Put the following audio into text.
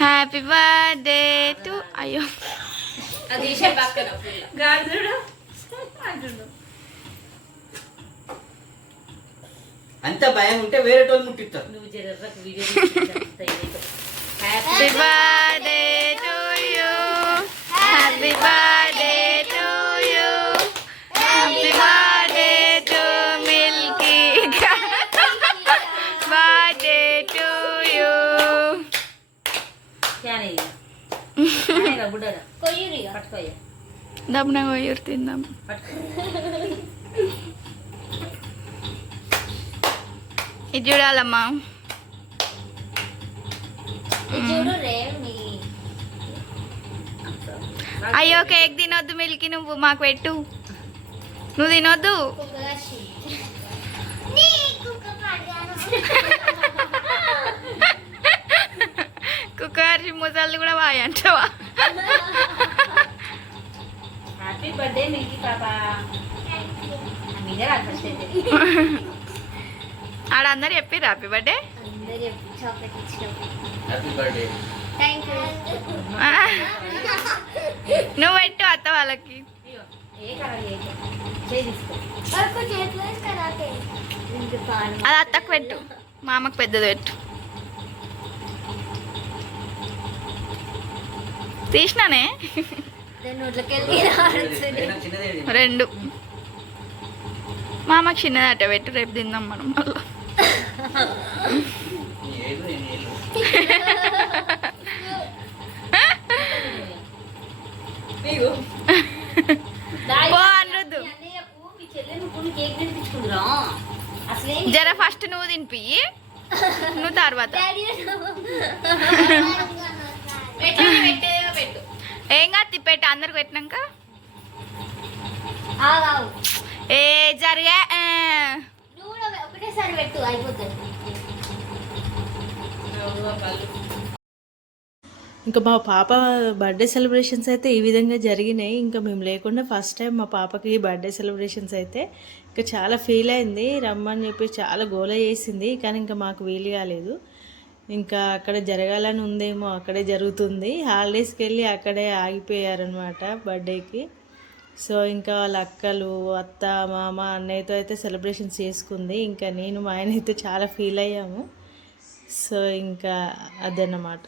Happy birthday to అయ్యో. అంత భయం ఉంటే వేరే టోల్ ముట్టిస్తారు. హ్యాపీ హ్యాపీ దమ్మున పోయి తిందాం. ఇది చూడాలమ్మా. అయ్యో కేక్ తినొద్దు మిల్కీ నువ్వు మాకు పెట్టు. నువ్వు తినొద్దు. కుక్కర్ ముసళ్ళు కూడా బాయ్ అంటావా హ్యాపీ బర్త్డే మిల్కీ పాపా ఆడ అందరు చెప్పిర్రు హ్యాపీ బర్త్డే నువ్వు పెట్టు అత్త వాళ్ళకి. అది అత్తకు పెట్టు. మా అమ్మకు పెద్దది పెట్టు. తీసినానే? రెండు మా అమ్మకి చిన్నది అట్ట పెట్టు రేపు తిందాం మనం మళ్ళీ. జర ఫస్ట్ నువ్వు తినిపి నువ్వు తర్వాత. పెట్టు ఏం కాదు తిప్పెట్టు అందరికి పెట్టినాక ఏ జరిగా. ఒకటేసారి పెట్టు అయిపోతుంది. ఇంకా మా పాప బర్త్డే సెలబ్రేషన్స్ అయితే ఈ విధంగా జరిగినాయి. ఇంకా మేము లేకుండా ఫస్ట్ టైం మా పాపకి బర్త్డే సెలబ్రేషన్స్ అయితే ఇంకా చాలా ఫీల్ అయింది. రమ్మని చెప్పి చాలా గోల చేసింది. కానీ ఇంకా మాకు వీలు కాలేదు. ఇంకా అక్కడ జరగాలని ఉందేమో అక్కడే జరుగుతుంది. హాలిడేస్కి వెళ్ళి అక్కడే ఆగిపోయారనమాట బర్త్డేకి. సో ఇంకా వాళ్ళ అక్కలు అత్త మామ అన్నయ్యతో అయితే సెలబ్రేషన్స్ చేసుకుంది. ఇంకా నేను మా ఆయన అయితే చాలా ఫీల్ అయ్యాము. సో ఇంకా అదన్నమాట.